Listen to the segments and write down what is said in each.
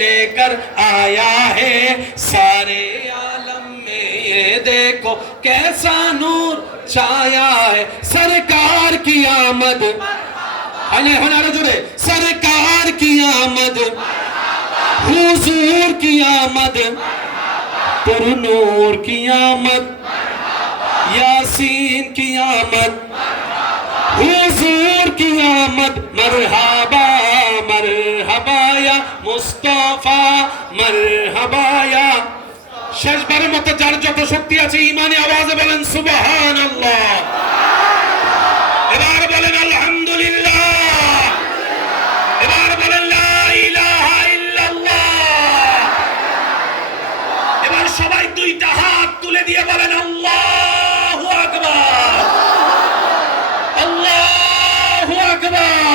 लेकर आया है सारे आलम में ये देखो कैसा नूर छाया है सरकार की आमद अरे हमारे जुड़े सरकार की आमद हुजूर की आमद पर नूर की आमद यासीन की आमद हुजूर की आमद मरहबा মারহাবায়া মারহাবায়া শেষবারের মতো যার যত শক্তি আছে ইমানে আওয়াজ বলেন সুবহান আল্লাহ এবার বলেন আলহামদুলিল্লাহ এবার বলেন এবার সবাই দুইটা হাত তুলে দিয়ে বলেন আল্লাহ আকবার আল্লাহ আকবার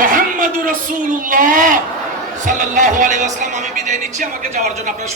মোহাম্মদুর রসুল্লাহ সাল্লাহ আলী আমি বিদায় নিচ্ছি আমাকে যাওয়ার জন্য আপনার